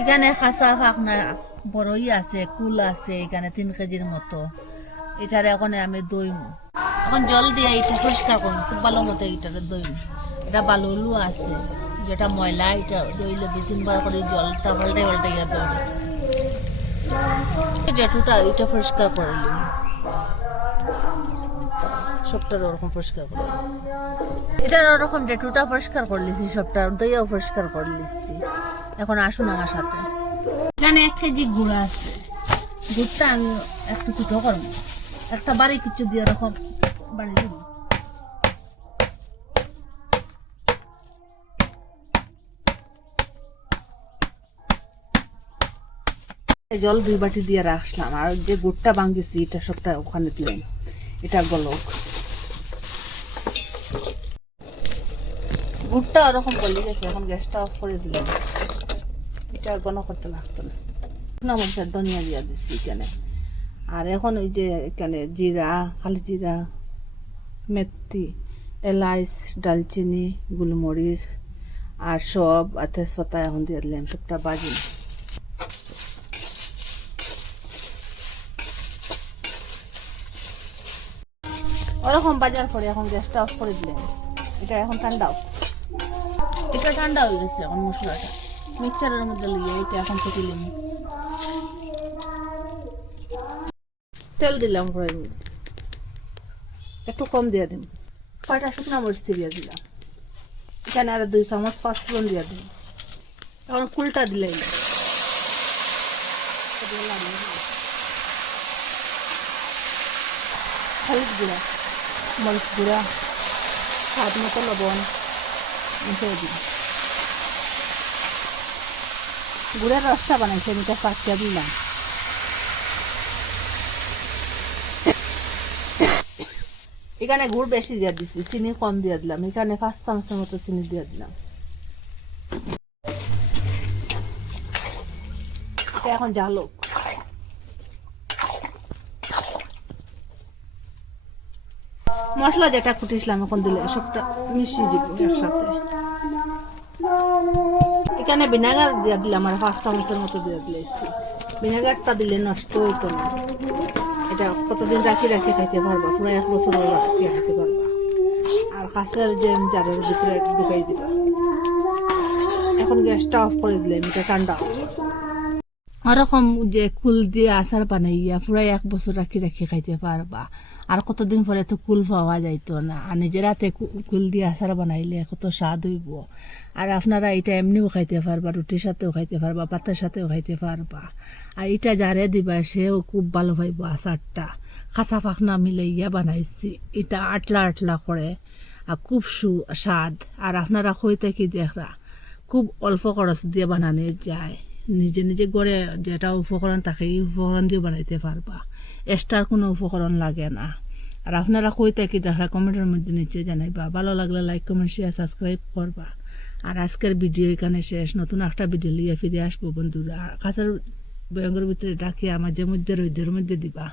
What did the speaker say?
এখানে খাসা ফাঁকনা বড়ই আছে, কুল আছে, এখানে 3 কেজির মতো। এটারে এখন আমি দইম, এখন জল দিয়ে এটা পরিষ্কার করুন খুব ভালো মতো। এটাতে দইম, এটা বালুলু আছে যেটা ময়লা, এটা দইলে 2-3 বার করে জলটা পাল্টাইয়া দইম। জেঠুটা এটা পরিষ্কার করে নিন, সবটার ওরকম পরিষ্কার করে। এটার ওরকম জেঠুটা পরিষ্কার করে লিছি, সবটার দইয়াও পরিষ্কার করে লিছি। এখন আসুন আমার সাথে। এখানে 1 কেজি গুঁড়া আছে, গুড়টা আমি একটু ছোটো করবো, একটা বাড়ি কিছু দিয়ে এরকম বাড়ি দিব। জল 2 বাটি দিয়ে রাখলাম, আর যে গুড়টা ভাঙিছি এটা সবটা ওখানে দিলাম। এটা গলক, গুড়টা ওরকম গলে গেছে। এখন গ্যাসটা অফ করে দিলাম, এটা ঘন করতে লাগতো না। মরিচের ধনিয়া দিয়া দিচ্ছি এখানে। আর এখন ওই যে এখানে জিরা, খালি জিরা, মেথি, এলাচ, ডালচিনি, গোলমরিচ আর সব আর তেজপাতা এখন দিয়ে দিলাম, সবটা বাজি। ওরকম বাজার পরে এখন গ্যাসটা অফ করে দিলাম। এটা এখন ঠান্ডাও, এটা ঠান্ডা হয়ে গেছে। এখন মশলাটা মিক্সারের মধ্যে লিয়ে এটা এখন থেকে দিলাম। তেল দিলাম কড়াইয়ের মধ্যে, একটু কম দিয়ে দিন। 5টা শুকনো মরিচ দিয়ে দিলাম। এখানে আর 2 চামচ পাঁচফোড়ন দিয়ে দিন। এখন কুলটা দিলে হলুদ গুঁড়া, মরিচ গুঁড়া, স্বাদ মতো লবণ মিশিয়ে দিন। গুড়ের রসটা বানাইছে, এটা পাঁচটা দিলাম। এখানে গুড় বেশি দিয়ে দিচ্ছি, চিনি কম দিয়ে দিলাম। এখানে 5 চামচের মতো চিনি দিয়ে দিলাম। এখন ঝালক, মশলা যেটা কুটিছিলাম এখন দিলে সবটা মিশিয়ে দিব একসাথে। এখানে ভিনেগার দিয়ে দিলাম, আর 5 চামচের মতো দিয়ে দিয়েছি। ভিনেগারটা দিলে নষ্ট হইতো না, এটা কতদিন রাখি খাইতে পারবা, পুরো 1 বছর রাখি খাইতে পারবা। আর কাঁচের যে জারের ভিতরে ঢুকাই দিবা। এখন গ্যাসটা অফ করে দিলাম, এটা ঠান্ডা। ওরকম যে কুল দিয়ে আচার বানাইয়া পুরো 1 বছর রাখি খাইতে পারবা। আর কতদিন পরে তো কুল পাওয়া যাইতো না, আর নিজের হাতে কুল দিয়ে আচার বানাইলে কত স্বাদ হইব। আর আপনারা এটা এমনিও খাইতে পারবা, রুটির সাথেও খাইতে পারবা, ভাতের সাথেও খাইতে পারবা। আর এটা যারে দিবা সেও খুব ভালো পাইব আচারটা। খাঁচা ফাঁকনা মিলাইয়া বানাইছি, এটা আটলা করে, আর খুব স্বাদ। আর আপনারা কইতে কি দেখরা, খুব অল্প খরচ দিয়ে বানানো যায়। নিজে ঘরে যেটা উপকরণ থাকে এই উপকরণ দিয়ে বানাইতে পারবা, এক্সট্রার কোনো উপকরণ লাগে না। আর আপনারা কইতে কি দেখা কমেন্টের মধ্যে নিচে জানাইবা। ভালো লাগলে লাইক, কমেন্ট, শেয়ার, সাবস্ক্রাইব করবা। আর আজকের ভিডিও এখানে শেষ, নতুন একটা ভিডিও লিয়ে ফিরে আসবো বন্ধুরা। কাছের বয়ঙ্গের ভিতরে ডাকিয়া মাঝে মধ্যে রোদের মধ্যে দিবা।